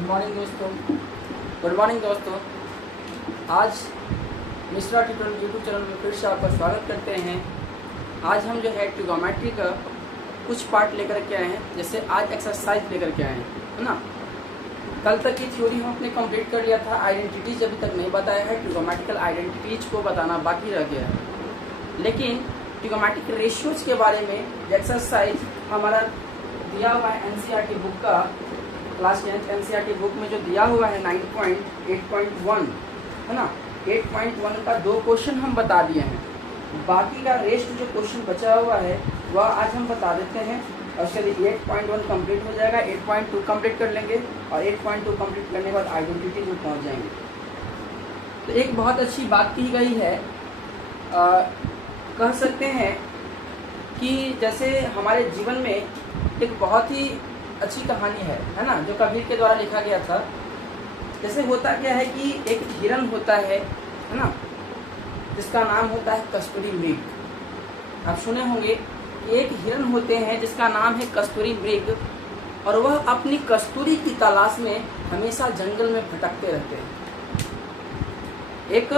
Good morning दोस्तों। आज Mishra tutorial YouTube channel में फिर से आपका स्वागत करते हैं। आज हम जो है ट्रिगोनोमेट्री का कुछ पार्ट लेकर के आए हैं। जैसे आज एक्सरसाइज लेकर के आए हैं, है ना। कल तक की थ्योरी हम अपने कंप्लीट कर लिया था। आइडेंटिटीज अभी तक नहीं बताया है, ट्रिगोनोमेट्रिकल आइडेंटिटीज को बताना बाकी रह गया है। लेकिन ट्रिगोनोमेट्रिक रेशियोज के बारे में एक्सरसाइज हमारा दिया हुआ है एनसीईआरटी बुक का, क्लास 10th एनसीईआरटी बुक में जो दिया हुआ है 9.8.1, है ना। 8.1 का 2 क्वेश्चन हम बता दिए हैं। बाकी का रेस्ट जो क्वेश्चन बचा हुआ है वह आज हम बता देते हैं और उसके लिए 8.1 कंप्लीट हो जाएगा। 8.2 कंप्लीट कर लेंगे और 8.2 कंप्लीट करने के बाद आइडेंटिटी में पहुंच जाएंगे। तो एक बहुत अच्छी बात की गई है, कह सकते हैं कि जैसे हमारे जीवन में एक बहुत ही अच्छी कहानी है ना, जो कबीर के द्वारा लिखा गया था। जैसे होता क्या है कि एक हिरन होता है ना, जिसका नाम होता है कस्तूरी मृग। आप सुने होंगे कि एक हिरन होते हैं जिसका नाम है कस्तूरी मृग, और वह अपनी कस्तूरी की तलाश में हमेशा जंगल में भटकते रहते हैं। एक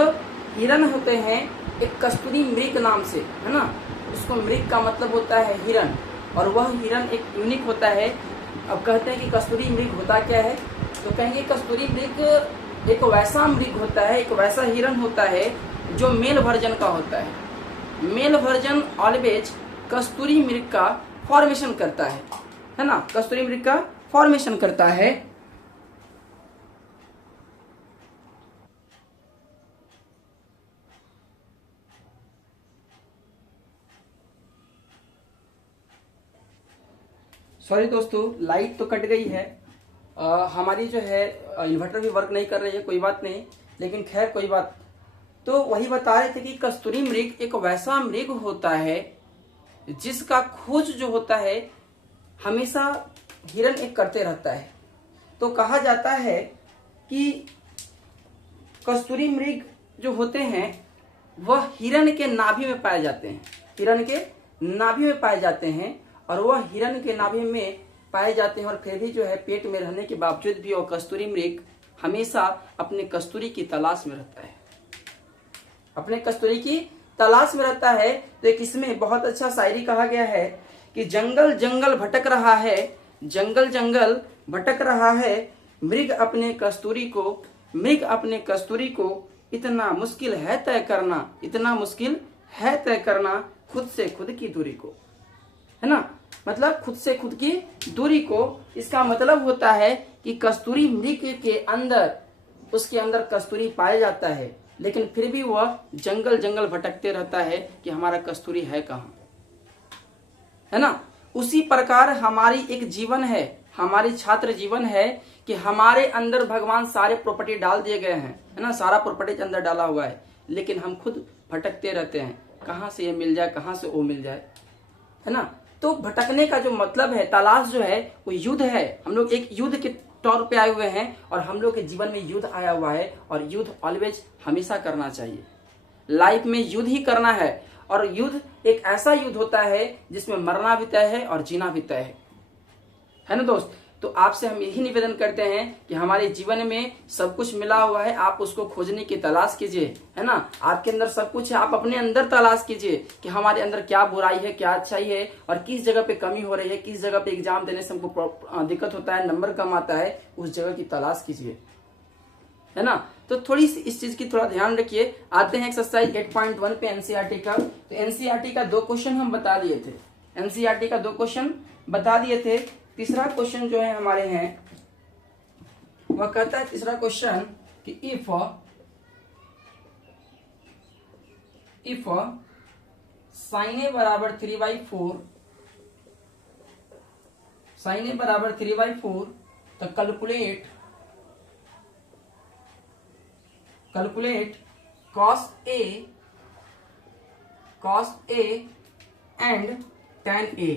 हिरन होते हैं एक कस्तूरी मृग नाम से, है ना। उसको मृग का मतलब होता है हिरन, और वह हिरन एक यूनिक होता है। अब कहते हैं कि कस्तूरी मृग होता क्या है, तो कहेंगे कस्तूरी मृग एक वैसा मृग होता है, एक वैसा हिरन होता है जो मेल वर्जन का होता है। मेल वर्जन ऑलवेज कस्तूरी मृग का फॉर्मेशन करता है ना। कस्तूरी मृग का फॉर्मेशन करता है। सॉरी दोस्तों, लाइट तो कट गई है। हमारी जो है इन्वर्टर भी वर्क नहीं कर रही है, कोई बात नहीं, लेकिन खैर कोई बात। तो वही बता रहे थे कि कस्तूरी मृग एक वैसा मृग होता है जिसका खोज जो होता है हमेशा हिरन एक करते रहता है। तो कहा जाता है कि कस्तूरी मृग जो होते हैं वह हिरन के नाभि में पाए जाते हैं। हिरन के नाभि में पाए जाते हैं, और वह हिरन के नाभि में पाए जाते हैं, और फिर भी जो है पेट में रहने के बावजूद भी वह कस्तूरी मृग हमेशा अपने कस्तूरी की तलाश में रहता है, अपने कस्तूरी की तलाश में रहता है। तो एक इसमें बहुत अच्छा शायरी कहा गया है कि जंगल जंगल भटक रहा है, जंगल जंगल भटक रहा है, मृग अपने कस्तूरी को, मृग अपने कस्तूरी को, इतना मुश्किल है तय करना, इतना मुश्किल है तय करना खुद से खुद की दूरी को, है ना। मतलब खुद से खुद की दूरी को। इसका मतलब होता है कि कस्तूरी मृग के अंदर, उसके अंदर कस्तूरी पाया जाता है, लेकिन फिर भी वह जंगल जंगल भटकते रहता है कि हमारा कस्तूरी है कहाँ, है ना। उसी प्रकार हमारी एक जीवन है, हमारी छात्र जीवन है कि हमारे अंदर भगवान सारे प्रॉपर्टी डाल दिए गए हैं, है ना। सारा प्रॉपर्टी अंदर डाला हुआ है, लेकिन हम खुद भटकते रहते हैं, कहाँ से ये मिल जाए, कहाँ से वो मिल जाए, है ना। तो भटकने का जो मतलब है, तलाश जो है वो युद्ध है। हम लोग एक युद्ध के तौर पे आए हुए हैं, और हम लोग के जीवन में युद्ध आया हुआ है, और युद्ध ऑलवेज हमेशा करना चाहिए। लाइफ में युद्ध ही करना है, और युद्ध एक ऐसा युद्ध होता है जिसमें मरना भी तय है और जीना भी तय है ना दोस्त। तो आपसे हम यही निवेदन करते हैं कि हमारे जीवन में सब कुछ मिला हुआ है, आप उसको खोजने की तलाश कीजिए, है ना। आपके अंदर सब कुछ है, आप अपने अंदर तलाश कीजिए कि हमारे अंदर क्या बुराई है, क्या अच्छाई है, और किस जगह पे कमी हो रही है, किस जगह पे एग्जाम देने से हमको दिक्कत होता है, नंबर कम आता है, उस जगह की तलाश कीजिए, है ना। तो थोड़ी सी इस चीज की थोड़ा ध्यान रखिए। आते हैं एक्सरसाइज 8.1 पे एनसीईआरटी का। तो एनसीईआरटी का 2 क्वेश्चन हम बता दिए थे, एनसीईआरटी का 2 क्वेश्चन बता दिए थे। तीसरा क्वेश्चन जो है हमारे हैं, वह कहता है तीसरा क्वेश्चन कि इफ sin a बराबर 3/4, sin a बराबर 3/4, तो calculate cos a and tan a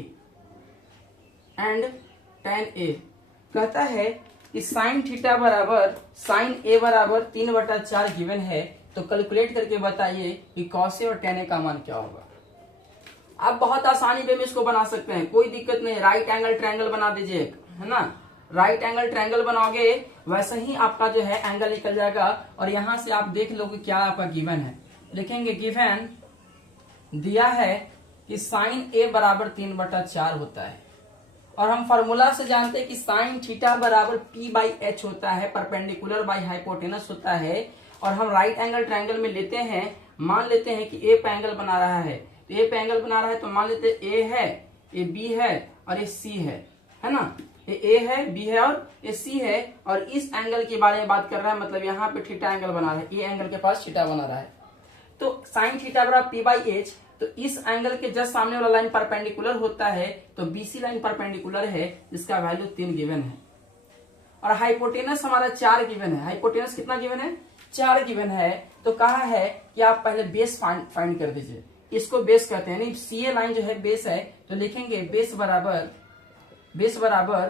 कहता है कि sin थीटा बराबर sin a बराबर 3/4 गिवन है। तो कैलकुलेट करके बताइए कि cos a और tan a का मान क्या होगा। आप बहुत आसानी वे में इसको बना सकते हैं, कोई दिक्कत नहीं। राइट एंगल ट्रायंगल बना दीजिए, है ना। राइट एंगल ट्रायंगल बनाओगे वैसे ही आपका जो है एंगल निकल जाएगा। और यहां से आप देख लोगे क्या आपका गिवन है, लिखेंगे गिवन दिया है कि साइन ए बराबर 3/4 होता है। और हम फॉर्मूला से जानते हैं कि साइन थीटा बराबर p/h होता है, परपेंडिकुलर बाई हाइपोटेनस होता है। और हम राइट एंगल ट्रायंगल में लेते हैं, मान लेते हैं कि ए पे एंगल बना रहा है, तो ए पे एंगल बना रहा है तो मान लेते हैं ए है, ये बी है और ये सी है ना। ये ए है, बी है और ये सी है। और इस एंगल के बारे में बात कर रहा है, मतलब यहाँ पे थीटा एंगल बना रहा है, ये एंगल के पास थीटा बना रहा है। तो साइन थीटा बराबर p/h, तो इस एंगल के जस्ट सामने वाला लाइन परपेंडिकुलर होता है, तो बीसी लाइन परपेंडिकुलर है जिसका वैल्यू 3 गिवन है। और हाइपोटेनस हमारा 4 गिवन है। हाइपोटेनस कितना गिवन है? 4 गिवन है। तो कहा है कि आप पहले बेस फाइंड कर दीजिए, इसको बेस कहते हैं। सीए लाइन जो है बेस है, तो लिखेंगे बेस बराबर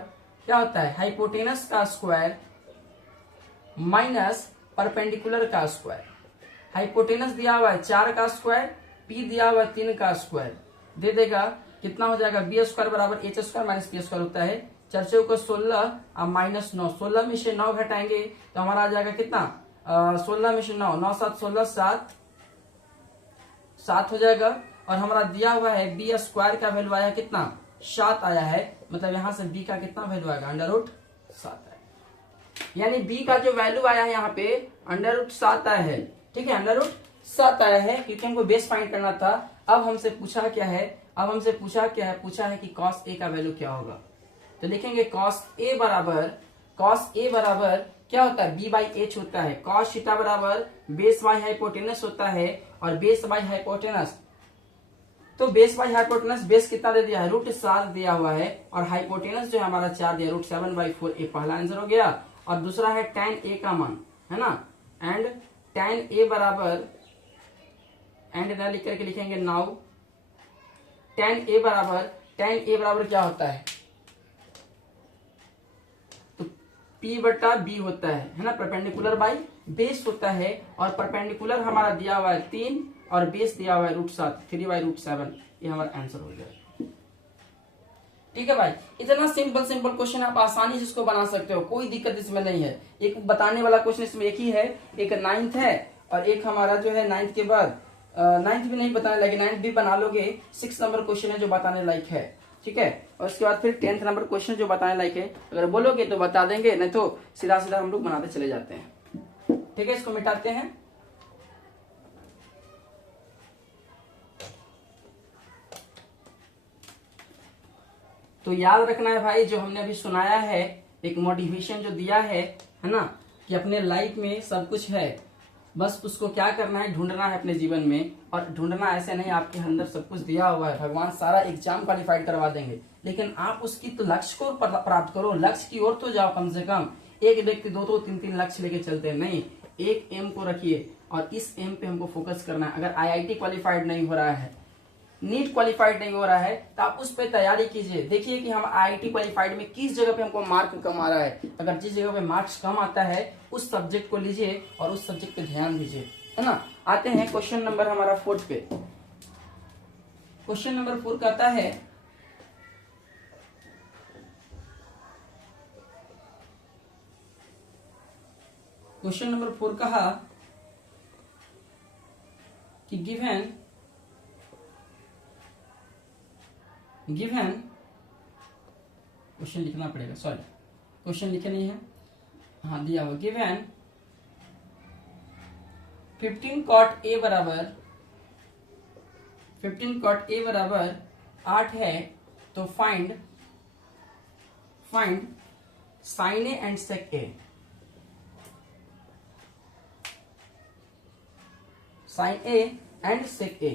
क्या होता है, हाइपोटेनस का स्क्वायर माइनस परपेंडिकुलर का स्क्वायर। हाइपोटेनस दिया हुआ है 4 का स्क्वायर, पी दिया हुआ है 3 का स्क्वायर, दे देगा कितना हो जाएगा, बी स्क्वायर बराबर H square minus P square होता है। 4 को 16 और माइनस 9, 16 में से 9 घटाएंगे तो हमारा आ जाएगा कितना, 16 में से 9, 9 7 16, 7 हो जाएगा। और हमारा दिया हुआ है बी स्क्वायर का वैल्यू आया कितना, 7 आया है। मतलब यहां से बी का कितना वैल्यू आएगा, √7 आया। यानी बी का जो वैल्यू आया है यहाँ पे √7 आया है। ठीक है, √7 आया है, क्योंकि हमको बेस फाइंड करना था। अब हमसे पूछा क्या है, पूछा है कि कॉस ए का वैल्यू क्या होगा। तो लिखेंगे कॉस ए बराबर क्या होता है, b/h होता है। कॉस थीटा बराबर बेस बाई हाइपोटेनस होता है, और बेस बाई हाइपोटेनस, तो बेस बाई हाइपोटेनस, बेस कितना दे दिया है, √7 दिया हुआ है, और हाइपोटेनस जो है हमारा 4 दिया, √7/4। ये पहला आंसर हो गया। और दूसरा है tan a का मान, है ना, एंड tan a बराबर, एंड ना लिख करके लिखेंगे नाउ, tan a बराबर क्या होता है, तो p/b होता है ना, परपेंडिकुलर बाई बेस होता है। और परपेंडिकुलर हमारा दिया हुआ है 3 और बेस दिया हुआ है √7, 3/7। ये हमारा आंसर हो गया। ठीक है भाई, इतना सिंपल क्वेश्चन आप आसानी से इसको बना सकते हो, कोई दिक्कत इसमें नहीं है। एक बताने वाला क्वेश्चन इसमें एक ही है, एक 9th है और एक हमारा जो है 9th के बाद 9th भी नहीं बताने लायक, 9th भी बना लोगे। 6 नंबर क्वेश्चन है जो बताने लायक है। ठीक है, और उसके बाद फिर 10th नंबर क्वेश्चन जो बताने लायक है, अगर बोलोगे तो बता देंगे, नहीं तो सीधा हम लोग बनाते चले जाते हैं। ठीक है, इसको मिटाते हैं। तो याद रखना है भाई, जो हमने अभी सुनाया है, एक मोटिवेशन जो दिया है ना, कि अपने लाइफ में सब कुछ है, बस उसको क्या करना है, ढूंढना है अपने जीवन में। और ढूंढना ऐसे नहीं, आपके अंदर सब कुछ दिया हुआ है, भगवान सारा एग्जाम क्वालिफाइड करवा देंगे, लेकिन आप उसकी तो लक्ष्य को प्राप्त करो, लक्ष्य की ओर तो जाओ। कम से कम एक व्यक्ति 2-2 3-3 लक्ष्य लेके चलते हैं, नहीं, एक एम को रखिए और इस एम पे हमको फोकस करना है। अगर IIT क्वालिफाइड नहीं हो रहा है, नीट क्वालिफाइड नहीं हो रहा है, तो आप उस पर तैयारी कीजिए। देखिए कि हम IIT क्वालिफाइड में किस जगह पे हमको मार्क कम आ रहा है। अगर जिस जगह पे मार्क्स कम आता है उस सब्जेक्ट को लीजिए और उस सब्जेक्ट पे ध्यान दीजिए, है ना। आते हैं क्वेश्चन नंबर हमारा 4 पे। क्वेश्चन नंबर 4 कहता है, क्वेश्चन नंबर 4 कहा कि गिवन क्वेश्चन लिखना पड़ेगा, सॉरी क्वेश्चन लिखे नहीं है, हाँ दिया हुआ, गिवन 15 cot A बराबर 8 है, तो find sin A and sec A। sin A and sec A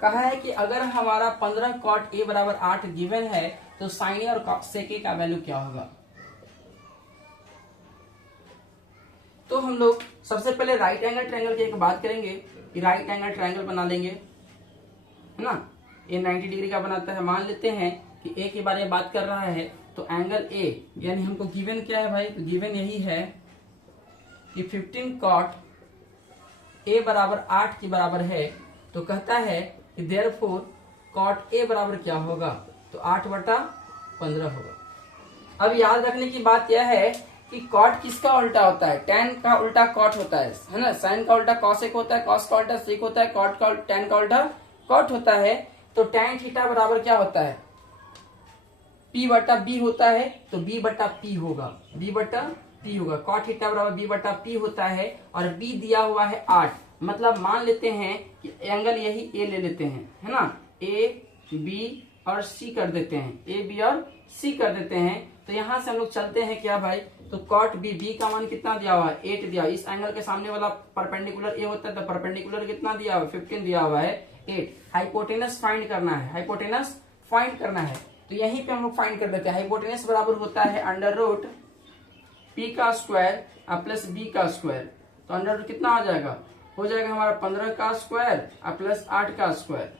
कहा है कि अगर हमारा 15 cot A बराबर 8 गिवन है, तो sin A और sec A का वैल्यू क्या होगा। तो हम लोग सबसे पहले राइट एंगल ट्रायंगल की एक बात करेंगे कि राइट एंगल ट्रायंगल बना लेंगे, है ना। ये 90 डिग्री का बनाता है। मान लेते हैं कि ए के बारे में बात कर रहा है, तो एंगल ए, यानी हमको गिवन क्या है भाई, तो गिवन यही है कि 15 cot ए बराबर 8 के बराबर है। तो कहता है कि देयरफॉर cot ए बराबर क्या होगा, तो 8/15 होगा। अब याद रखने की बात यह है कि कॉट किसका उल्टा होता है, tan का उल्टा कॉट होता है ना, sin का उल्टा कॉसेक होता है, cos का उल्टा सेक होता है, कॉट का tan का उल्टा कॉट होता है। तो tan थीटा बराबर क्या होता है, p बटा b होता है, तो b बटा p होगा, b बटा p होगा। कॉट थीटा बराबर b बटा p होता है और b दिया हुआ है 8, मतलब मान लेते हैं कि एंगल यही a ले लेते हैं, है ना, a b और c कर देते हैं, a b और c कर देते हैं। तो यहां से हम लोग चलते हैं क्या भाई, तो कॉट b, b का मान कितना दिया हुआ है 8 दिया, इस एंगल के सामने वाला परपेंडिकुलर a होता है, तो परपेंडिकुलर कितना दिया हुआ है 15 दिया हुआ है 8। हाइपोटेनस फाइंड करना है, हाइपोटेनस फाइंड करना है, तो यहीं पे हम लोग फाइंड कर देते हैं। हाइपोटेनस बराबर होता है अंडर रूट p का स्क्वायर प्लस b का स्क्वायर, तो अंडर रूट कितना हो जाएगा, हो जाएगा हमारा 15 का स्क्वायर प्लस 8 का स्क्वायर।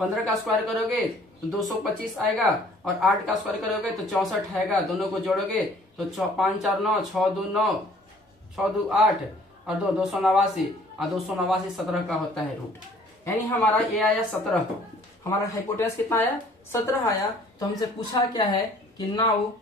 15 का स्क्वायर करोगे तो 225 आएगा और 8 का स्क्वायर करोगे तो 64 आएगा, दोनों को जोड़ोगे तो 5 4 9, 6 2 9, 6 2 8 और 2 289 और 289 17 का होता है रूट, यानी हमारा ये आया 17। हमारा हाइपोटेनस कितना आया 17 आया। तो हमसे पूछा क्या है कि नाउ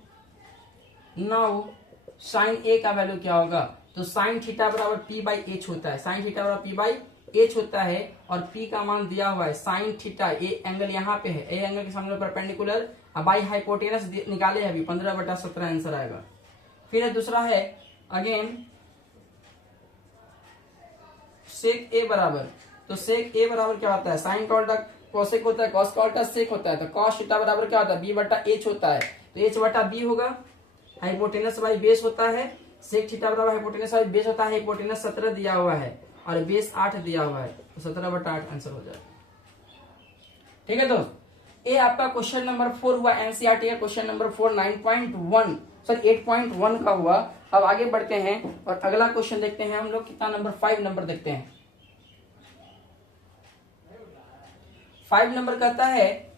साइन ए का वैल्यू क्या होगा, तो साइन थीटा बराबर p बाई एच होता है, साइन थीटा बराबर p बाई एच होता है और p का मान दिया हुआ है साइन थीटा, ए एंगल यहाँ पे है, ए एंगल के सामने परपेंडिकुलर, अब बाई हाइपोटेनस निकाले अभी 15 बटा 17 आंसर आएगा। फिर दूसरा है अगेन सेक ए बराबर, तो सेक ए बराबर क्या होता है, साइन का उल्टा कोसेक होता है, कॉस का उल्टा सेक होता है, तो कॉस थीटा बराबर क्या होता है b बटा एच होता है, तो एच बटा b होगा। हाइपोटेनस बाई बेस होता है, सेक थीटा बराबर हाइपोटेनस बाई बेस होता है, हाइपोटेनस 17 दिया हुआ है और बेस 8 दिया हुआ है, तो 17 बटा 8 आंसर हो जाएगा। ठीक है दोस्त, ये आपका क्वेश्चन नंबर 4 हुआ, एनसीईआरटी का क्वेश्चन नंबर 4 9.1 सॉरी 8.1 का हुआ। अब आगे बढ़ते हैं और अगला क्वेश्चन देखते हैं हम लोग, कितना नंबर 5 नंबर देखते हैं। 5 नंबर कहता है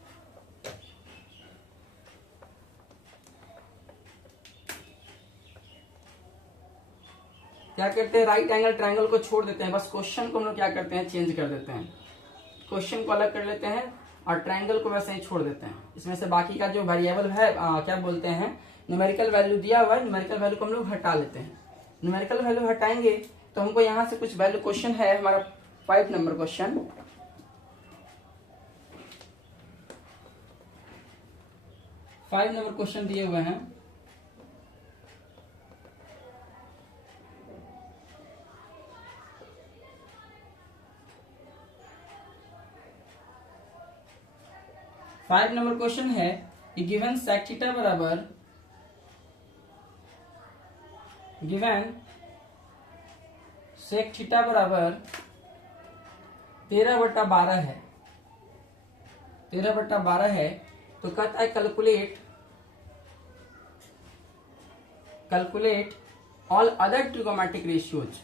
क्या करते हैं, राइट एंगल ट्रायंगल को छोड़ देते हैं, बस क्वेश्चन को हम लोग क्या करते हैं चेंज कर देते हैं, क्वेश्चन को अलग कर लेते हैं और ट्रायंगल को वैसे ही छोड़ देते हैं। इसमें से बाकी का जो वेरिएबल है क्या बोलते हैं न्यूमेरिकल वैल्यू दिया हुआ है, न्यूमेरिकल वैल्यू को हम लोग हटा लेते हैं। न्यूमेरिकल वैल्यू हटाएंगे तो हमको यहाँ से कुछ वैल्यू क्वेश्चन है हमारा 5 नंबर क्वेश्चन, क्वेश्चन दिए हुए हैं। फाइव नंबर क्वेश्चन है कि गिवन सेक थीटा बराबर, गिवन सेक थीटा बराबर 13/12 है, 13/12 है, तो कहता है calculate all other trigonometric ratios,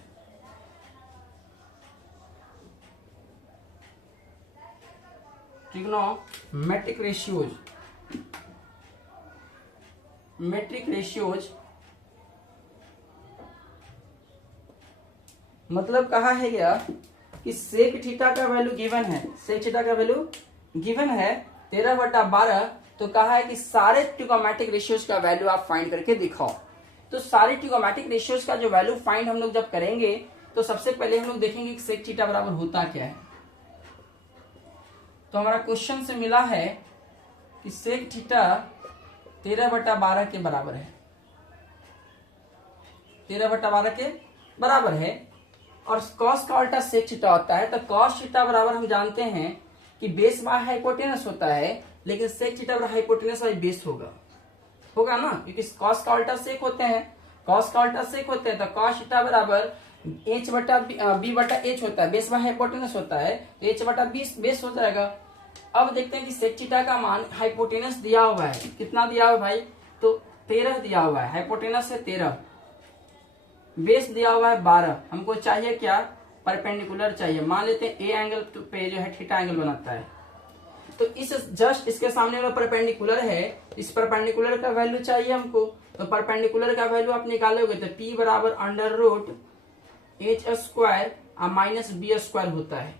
trigonometric ratios, metric ratios, मतलब कहा है क्या कि सेक थीटा का वैल्यू गिवन है, सेक थीटा का वैल्यू गिवन है 13/12, तो कहा है कि सारे ट्रिगोमेट्रिक रेशियोज का वैल्यू आप फाइंड करके दिखाओ। तो सारे ट्रिगोमेट्रिक रेशियोज का जो वैल्यू फाइंड हम लोग जब करेंगे तो सबसे पहले हम लोग देखेंगे कि सेक थीटा बराबर होता क्या है। तो हमारा क्वेश्चन से मिला है कि सेक थीटा 13/12 के बराबर है, 13/12 के बराबर है, और कॉस का उल्टा सेक थीटा होता है। तो कॉस थीटा बराबर हम जानते हैं कि बेस बाय हाइपोटेनस होता है, लेकिन सेक थीटा बराबर हाइपोटेनस बाय बेस होगा ना, क्योंकि कॉस का उल्टा सेक होते हैं, कॉस का उल्टा सेक होते हैं। तो कॉस थीटा बराबर एच बटा बी बटा एच होता है, बेस बाय हाइपोटेनस होता है, तो एच बटा बी बेस हो जाएगा। अब देखते हैं कि सेक थीटा का मान हाइपोटेनस दिया हुआ है, कितना दिया हुआ है भाई, तो 13 दिया हुआ है, हाइपोटेनस है 13, बेस दिया हुआ है 12। हमको चाहिए क्या, परपेंडिकुलर चाहिए। मान लेते हैं ए एंगल पे जो है थीटा एंगल बनाता है, तो इस जस्ट इसके सामने वाला परपेंडिकुलर है, इस परपेंडिकुलर का वैल्यू चाहिए हमको। तो परपेंडिकुलर का वैल्यू आप निकालोगे तो p बराबर under root h square minus b square होता है।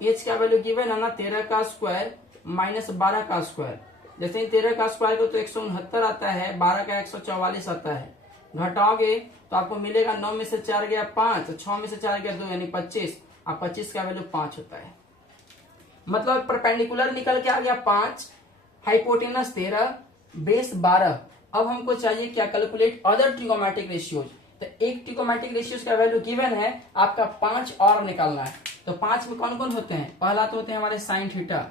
एच का वैल्यू गिवन है ना 13 का स्क्वायर माइनस 12 का स्क्वायर, जैसे ही 13 का स्क्वायर करो तो 169 आता है, 12 का 144 आता है। घटाओगे तो आपको मिलेगा 9 में से 4 गया 5, 6 में से 4 गया 2 यानी 25, और 25 का वैल्यू 5 होता है। मतलब परपेंडिकुलर निकल के आ गया 5, हाइपोटेनस 13, बेस 12। अब हमको चाहिए क्या, कैलकुलेट अदर ट्रिगोमेट्रिक रेशियोज। तो एक ट्रिगोमेट्रिक रेशियोज का वैल्यू गिवन है, आपका 5 और निकालना है। तो 5 में कौन कौन होते हैं, पहला तो होते हैं हमारे साइन थीटा।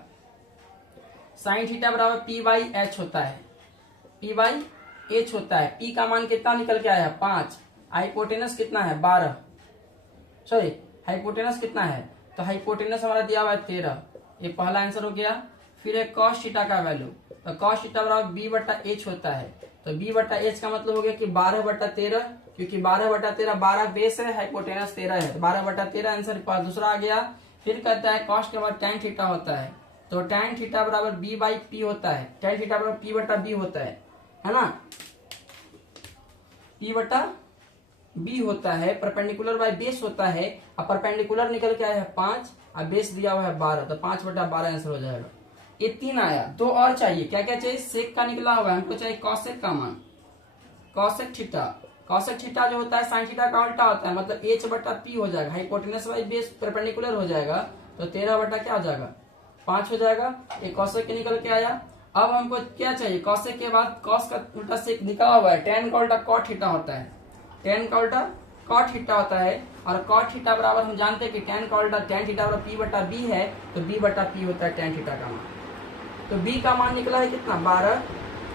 साइन थीटा बराबर पी बाई एच होता है, पी बाई एच होता है। पी का मान कितना निकल के आया है 5, हाइपोटेनस कितना है 12, सॉरी हाइपोटेनस कितना है, तो हाइपोटेनस हमारा दिया हुआ है 13, ये पहला आंसर हो गया। फिर है कॉस थीटा का वैल्यू, तो कॉस थीटा बराबर बी बटा एच होता है। तो बी बटा एच का मतलब हो गया कि 12 बटा 13, क्योंकि 12 बटा 13 12 बेस है, हाइपोटेनस 13 है, 12 बटा 13 आंसर दूसरा आ गया। फिर कहता है कॉस के बाद टैन थीटा होता है, तो टैन थीटा बराबर बी बाई पी होता है, टैन थीटा बराबर पी बटा बी होता है ना, पी बटा बी होता है। परपेंडिकुलर बाय बेस होता है, और परपेंडिकुलर निकल के आया है 5 और बेस दिया हुआ है 12, तो 5 बटा 12 आंसर हो जाएगा। ये 3 आया, 2 और चाहिए। क्या क्या चाहिए, सेक का निकला हुआ है, हमको चाहिए कॉसेक का मान, कॉसेक थीटा। कॉसेक थीटा जो होता है साइन थीटा का उल्टा होता है, मतलब एच बटा पी हो जाएगा, हाइपोटेनस बाई बेस परपेंडिकुलर हो जाएगा, तो 13 बटा क्या हो जाएगा 5 हो जाएगा। ये कॉसेक के निकल के आया। अब हमको क्या चाहिए, कॉसेक के बाद कॉस का उल्टा सेक निकला हुआ है, टेन का उल्टा कॉट थीटा होता है, टेन का उल्टा कॉट थीटा होता है। और कॉट थीटा बराबर हम जानते हैं कि टेन का उल्टा टेन थीटा बराबर पी बटा बी है, तो बी बटा पी होता है टेन थीटा का मान। तो बी का मान निकला है कितना 12,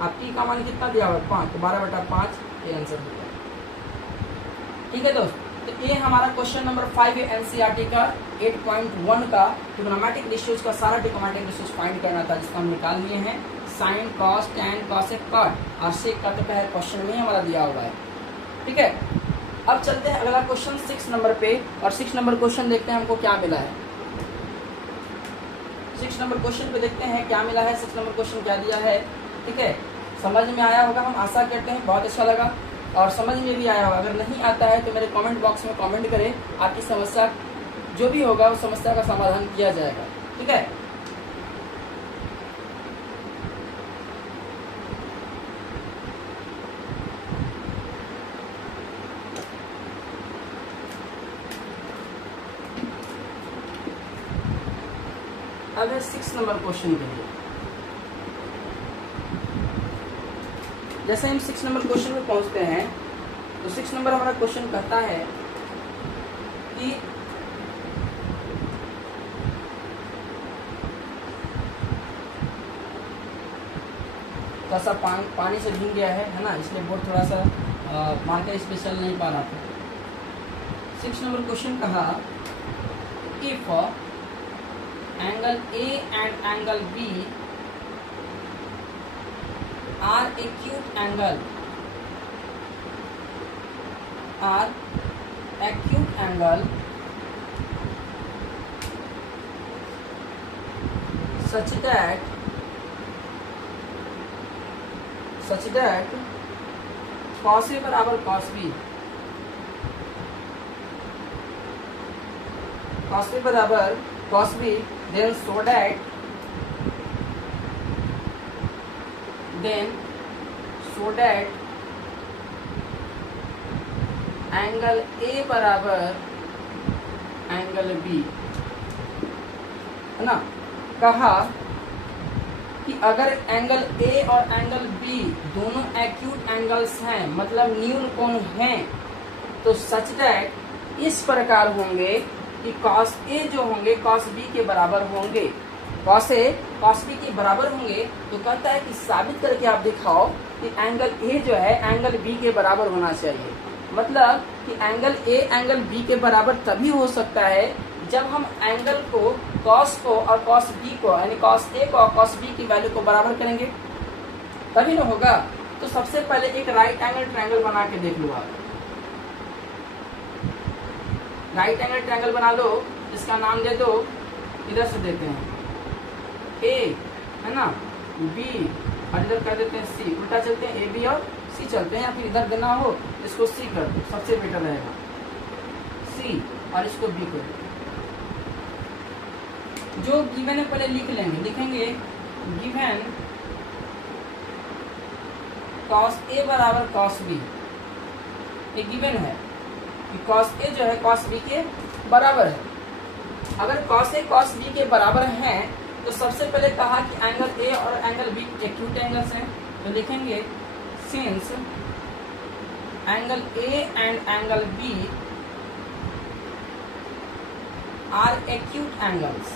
और पी का मान कितना दिया हुआ है 5, तो 12 बटा 5 ये आंसर होता है। ठीक है दोस्त, तो ये हमारा क्वेश्चन नंबर 5 है एनसीईआरटी का 8.1 का ट्रिग्नोमेट्रिक रेशियोज का सारा ट्रिग्नोमेट्रिक रेशियोज फाइंड करना था, जिसका हम निकाल लिए हैं sine cos tan cosec cot, और सेक का तो पहले क्वेश्चन में हमारा दिया हुआ है। ठीक है, अब चलते हैं अगला क्वेश्चन 6 नंबर पे, और 6 नंबर क्वेश्चन देखते हैं हमको क्या मिला है। 6 नंबर क्वेश्चन पे देखते हैं क्या मिला है, 6 नंबर क्वेश्चन क्या दिया है। ठीक है, समझ में आया होगा, हम आशा करते हैं बहुत अच्छा लगा, और समझ में भी आया होगा। अगर नहीं आता है तो मेरे कमेंट बॉक्स में कमेंट करें, आपकी समस्या जो भी होगा उस समस्या का समाधान किया जाएगा। ठीक है, अब है 6 नंबर क्वेश्चन के लिए। जैसे हम 6 नंबर क्वेश्चन में पहुंचते हैं, तो 6 नंबर हमारा क्वेश्चन कहता है कि थोड़ा सा पानी से भीग गया है ना, इसलिए बोर्ड थोड़ा सा मार्कर स्पेशल नहीं पा रहा था। 6 नंबर क्वेश्चन कहा if angle A and angle B are acute angle such that cos A बराबर cos B, cos A बराबर cos B, then so that angle A बराबर एंगल B, है ना। कहा कि अगर एंगल A और एंगल B दोनों एक्यूट एंगल्स हैं, मतलब न्यून कोण हैं, तो सच दैट इस प्रकार होंगे कि cos A जो होंगे cos B के बराबर होंगे, cos A cos B के बराबर होंगे। तो कहता है कि साबित करके आप दिखाओ कि एंगल A जो है एंगल B के बराबर होना चाहिए। मतलब कि एंगल A एंगल B के बराबर तभी हो सकता है जब हम एंगल को cos को और cos B को, यानी cos A को और cos B की वैल्यू को बराबर करेंगे, तभी ना होगा। तो सबसे पहले एक राइट एंगल ट्रायंगल बना के देख लो आप। राइट एंगल ट्रायंगल बना लो, इसका नाम दे दो, इधर से देते हैं A, है ना, B, और इधर कर देते हैं C। उल्टा चलते हैं A B और C चलते हैं, या फिर इधर देना हो इसको C कर दो, सबसे बेटर रहेगा C, और इसको B कर दो। जो गिवन है पहले लिख लेंगे, लिखेंगे गिवन कॉस ए बराबर कॉस बी, एक गिवन है कि कॉस ए जो है कॉस बी के बराबर है। अगर कॉस ए कॉस बी के बराबर हैं तो सबसे पहले कहा कि एंगल ए और एंगल बी एक्यूट एंगल्स हैं, तो लिखेंगे since angle A and angle B are acute angles,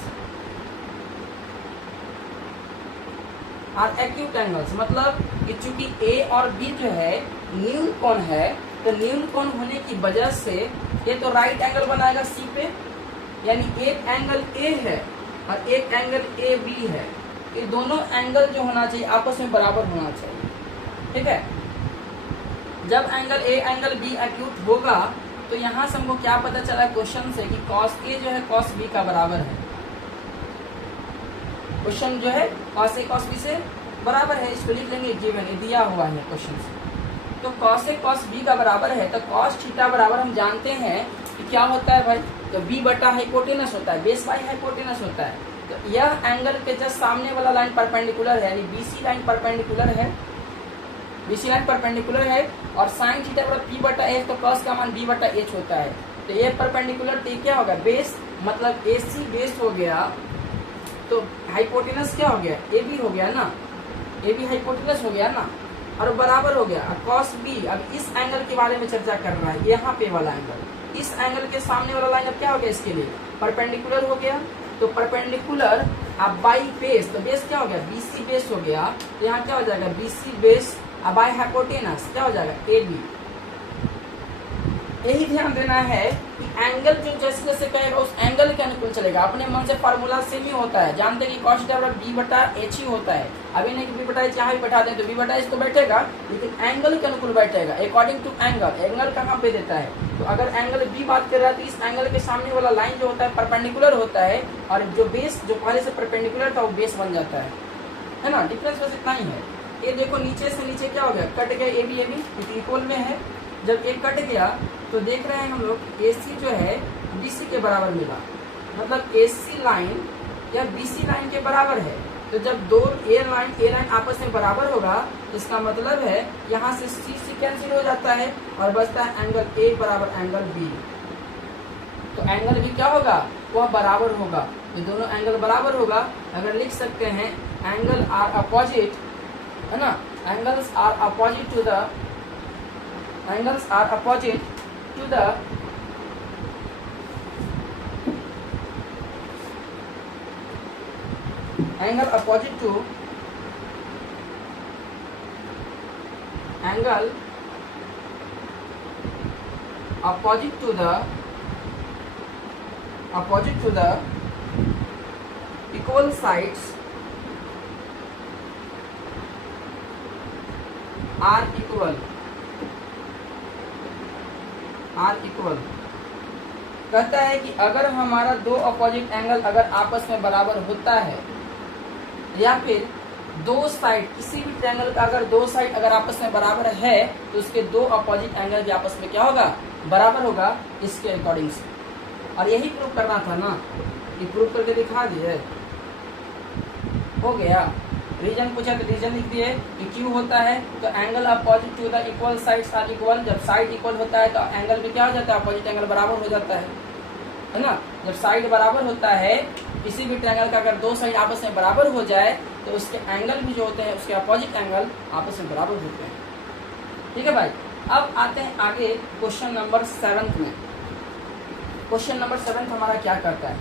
are acute angles मतलब कि चूंकि ए और बी जो है न्यून कोण है, तो न्यून कोण होने की वजह से ये तो राइट एंगल बनाएगा सी पे, यानी एक एंगल ए है और एक एंगल ए बी है, ये दोनों एंगल जो होना चाहिए आपस में बराबर होना चाहिए। ठीक है, जब angle A angle B acute होगा तो यहाँ से हमको क्या पता चला क्वेश्चन से कि कॉस ए जो है कॉस बी का बराबर है। क्वेश्चन जो है कॉस ए कॉस बी से बराबर है, इसको लिख लेंगे गिवन, ये दिया हुआ है क्वेश्चन से। तो कॉस ए कॉस बी का बराबर है, तो कॉस थीटा बराबर हम जानते हैं कि क्या होता है भाई, तो बी बटा हाइपोटेनस होता है, बेस बाई हाइपोटेनस होता है। तो यह एंगल के जस्ट सामने वाला लाइन परपेंडिकुलर है, यानी बीसी लाइन परपेंडिकुलर है, बीसी लाइन परपेंडिकुलर है और साइन थीटा बराबर पी बटा एच, तो कॉस का मान बी बटा एच होता है। तो ये परपेंडिकुलर तो क्या होगा, बेस मतलब ए सी बेस हो गया, तो हाइपोटेनस क्या हो गया, ए बी हो गया ना, ए बी हाइपोटेनस हो गया ना, और बराबर हो गया कॉस बी। अब इस एंगल के बारे में चर्चा कर रहा है, यहाँ पे वाला एंगल, इस एंगल के सामने वाला लाइन अब क्या हो गया, इसके लिए परपेंडिकुलर हो गया। तो परपेंडिकुलर अब बाई बेस, तो बेस क्या हो गया, बीसी बेस हो गया, तो यहाँ क्या हो जाएगा बीसी बेस, अब बाई हाइपोटेनस क्या हो जाएगा ए बी। यही ध्यान देना है कि एंगल जो जैसे जैसे कहेगा उस एंगल के अनुकूल चलेगा। अपने मन से फार्मूला सेम ही होता है, जानते हैं कि कॉस थीटा बराबर बी बटा एच ही होता है। अभी नहीं कि बी बटा एच यहाँ भी बैठा दें तो बी बटा एच तो बैठेगा, लेकिन एंगल के अनुकूल बैठेगा अकॉर्डिंग टू एंगल। एंगल कहाँ पे देता है, तो अगर एंगल बी बात कर रहा है तो इस एंगल के सामने वाला लाइन जो होता है परपेंडिकुलर होता है, और जो बेस जो पहले से परपेंडिकुलर था वो बेस बन जाता है ना। डिफरेंस बस इतना ही है। ये देखो नीचे से नीचे क्या हो गया, कट गया ए बी इक्वल में है। जब ए कट गया तो देख रहे हैं हम लोग ए सी जो है बी सी के बराबर मिला, मतलब ए सी लाइन या बी सी लाइन के बराबर है। तो जब दो ए लाइन आपस में बराबर होगा, इसका मतलब है यहाँ से सी कैंसिल हो जाता है और बचता है एंगल ए बराबर एंगल बी। तो एंगल भी क्या होगा, वह बराबर होगा। ये दोनों एंगल बराबर होगा। अगर लिख सकते हैं एंगल आर अपोजिट, है ना, angles are opposite to the angles are opposite to the angle opposite to angle opposite to the equal sides are equal। कहता है कि अगर हमारा दो अपोजिट एंगल अगर आपस में बराबर होता है, या फिर दो साइड किसी भी ट्रायंगल का अगर दो साइड अगर आपस में बराबर है, तो उसके दो अपोजिट एंगल भी आपस में क्या होगा, बराबर होगा, इसके अकॉर्डिंग से। और यही प्रूव करना था ना, ये प्रूव करके दिखा दिए, हो गया। रीजन पूछा तो रीजन लिख दिए कि क्यों होता है, तो angle opposite to the equal sides are equal. जब साइड इक्वल होता है तो एंगल भी क्या हो जाता है, अपोजिट एंगल बराबर हो जाता है ना। जब साइड बराबर होता है, किसी भी ट्रायंगल का अगर दो साइड आपस में बराबर हो जाए तो उसके एंगल भी जो होते हैं उसके अपोजिट एंगल आपस में बराबर होते हैं। ठीक है भाई, अब आते हैं आगे क्वेश्चन नंबर 7 में। क्वेश्चन नंबर 7 हमारा क्या करता है,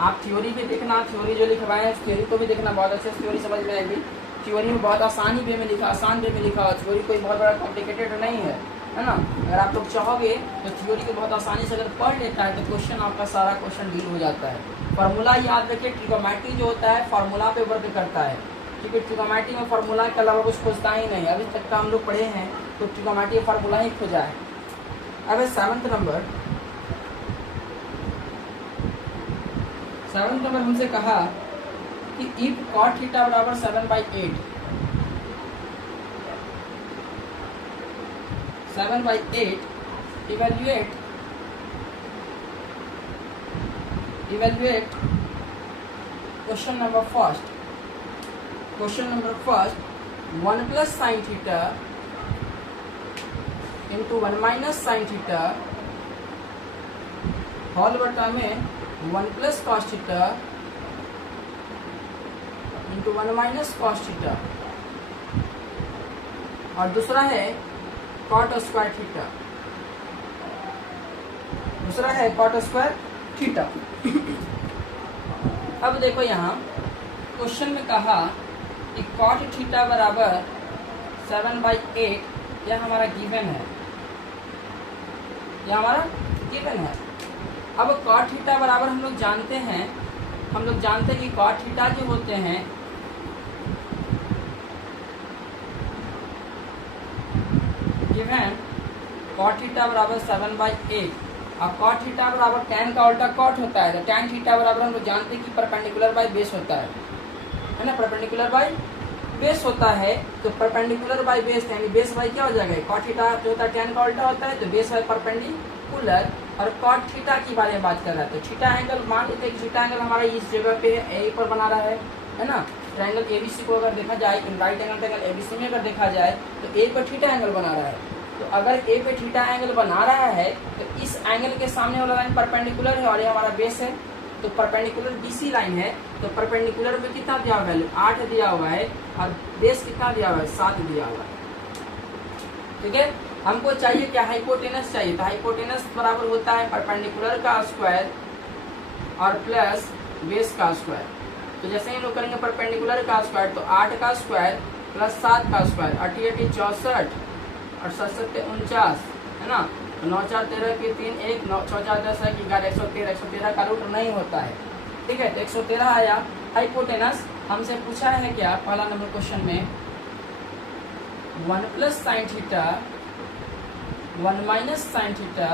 आप थ्योरी भी देखना, थ्योरी जो लिखवाए हैं थ्योरी को भी देखना, बहुत अच्छे से थ्योरी समझ में आएगी। थ्योरी में बहुत आसानी वे में लिखा, आसान वे में लिखा, थ्योरी कोई बहुत बड़ा कॉम्प्लिकेटेड नहीं है ना। अगर आप लोग चाहोगे तो थ्योरी को बहुत आसानी से अगर पढ़ लेता है तो क्वेश्चन आपका सारा क्वेश्चन डील हो जाता है। फार्मूला याद रखिए, ट्रिगोनोमेट्री जो होता है फार्मूला पे वर्क करता है, क्योंकि ट्रिगोनोमेट्री में फार्मूला के अलावा कुछ खोजता ही नहीं। अभी तक का हम लोग पढ़े हैं तो ट्रिगोनोमेट्री फार्मूला ही खोजा है। अब 7 नंबर हमसे कहा कि इफ cot थीटा बराबर 7/8, 7/8 evaluate question number first 1 plus sin theta into 1 minus sin theta whole बटा में 1 plus cos theta into 1 minus cos theta, और दूसरा है cot स्क्वायर थीटा, अब देखो यहाँ क्वेश्चन में कहा कि cot थीटा बराबर 7/8, यह हमारा गिवन है, अब cot थीटा बराबर हम लोग जानते हैं कि cot थीटा जो होते हैं गिवन cot थीटा बराबर 7/8, और cot थीटा बराबर tan का उल्टा cot होता है, तो tan थीटा बराबर हम लोग जानते हैं कि परपेंडिकुलर बाय बेस होता है ना, परपेंडिकुलर बाय बेस होता है, तो परपेंडिकुलर बाय बेस यानी बेस बाय क्या हो जाएगा, cot थीटा जो होता है tan का उल्टा होता है, तो बेस बाय परपेंडिकुलर, और cot थीटा की बारे में बात कर रहा है, तो थीटा एंगल मान लेते हैं कि थीटा एंगल हमारा इस जगह पे है, ए पर बना रहा है ना, ट्रायंगल एबीसी को अगर देखा जाए, राइट एंगल ट्रायंगल एबीसी में अगर देखा जाए तो ए पर थीटा एंगल बना रहा है, तो अगर ए पे थीटा एंगल बना रहा है तो इस एंगल के सामने वाला लाइन परपेंडिकुलर है और ये हमारा बेस है, तो परपेंडिकुलर बीसी लाइन है, तो परपेंडिकुलर में कितना दिया हुआ है, 8 दिया हुआ है, और बेस कितना दिया हुआ है, 7 दिया हुआ है। ठीक है, हमको चाहिए क्या, हाइपोटेनस चाहिए, तो हाइपोटेनस बराबर होता है परपेंडिकुलर का स्क्वायर और प्लस बेस का स्क्वायर, तो जैसे ही लोग करेंगे परपेंडिकुलर का स्क्वायर, तो 8 का स्क्वायर प्लस 7 का स्क्वायर, 8 64 और 7 49 है ना, 9 4 13 के 3 1 9 6 4 10 11 113 का रूट नहीं होता है। ठीक है, तो 113 आया हाइपोटेनस। हमसे पूछा है क्या पहला नंबर क्वेश्चन में 1 plus sin theta 1 minus sin theta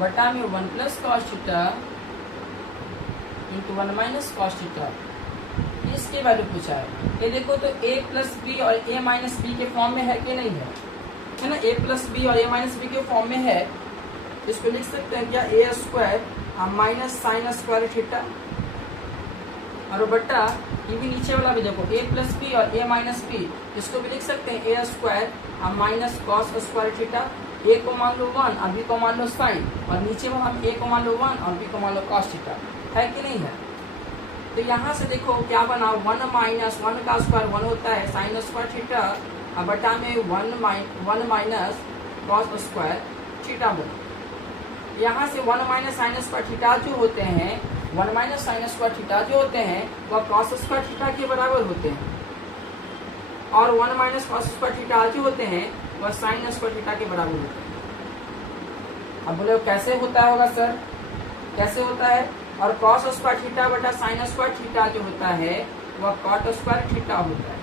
बटा में 1 plus cos theta into 1 minus cos theta, इसकी वैल्यू पूछा है। ये देखो तो a प्लस बी और a माइनस बी के फॉर्म में है कि नहीं है ना, a प्लस बी और a माइनस बी के फॉर्म में है, इसको लिख सकते हैं क्या, a square minus sine square theta, और बट्टा ये भी नीचे वाला भी देखो a प्लस बी और a माइनस बी, इसको भी लिख सकते हैं a square minus cos square theta, a को मान लो 1 और b को मान लो साइन, और नीचे में हम a को मान लो 1 और b को मान लो कॉस थीटा, है कि नहीं है। तो यहाँ से देखो क्या बना, 1 माइनस 1 का स्क्वायर 1 होता है साइन स्क्वायर थीटा, और बटा में 1 माइनस कॉस स्क्वायर थीटा बना। यहाँ से 1 माइनस साइन स्क्वायर थीटा जो होते हैं, 1 माइनस साइन स्क्वायर थीटा जो होते हैं वह कॉस स्क्वायर थीटा के बराबर होते हैं, और 1 माइनस कॉस स्क्वायर थीटा जो होते हैं वह साइन स्क्वायर थीटा के बराबर होते हैं। अब बोले कैसे होता होगा सर, कैसे होता है, और कॉस स्क्वायर थीटा बटा साइन स्क्वायर थीटा जो होता है वह कॉट स्क्वायर थीटा होता है।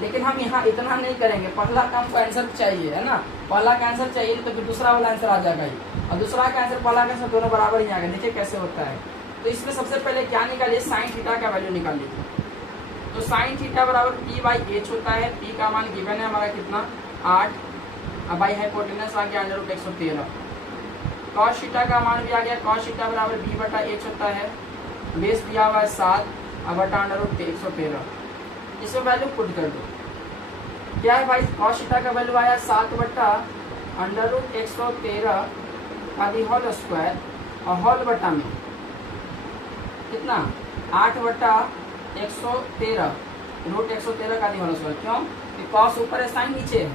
लेकिन हम यहाँ इतना नहीं करेंगे, पहला का हमको आंसर चाहिए है ना, पहला का आंसर चाहिए तो फिर दूसरा वाला आंसर आ जाएगा ही, और दूसरा का आंसर पहला का आंसर दोनों बराबर ही आएगा। देखिए कैसे होता है, तो इसमें सबसे पहले क्या निकालिए, साइन थीटा का वैल्यू निकाल लीजिए। तो साइन थीटा बराबर p/h होता है, p का मान गिवन है हमारा कितना 8, अब बाई हाइपोटेनस आ गया √113, कॉस थीटा का मान भी आ गया, कॉस थीटा बराबर b/h होता है, बेस दिया हुआ है 7 और बटा √113, इसमें वैल्यू पुट कर दो। क्या है भाई, कॉस थीटा का वैल्यू आया 7 बटा √113 आदि होल स्क्वायर, और होल बटा में कितना 8 बटा 113 √113 का आदि होल स्क्वायर, क्यों कि कॉस ऊपर है साइन नीचे है।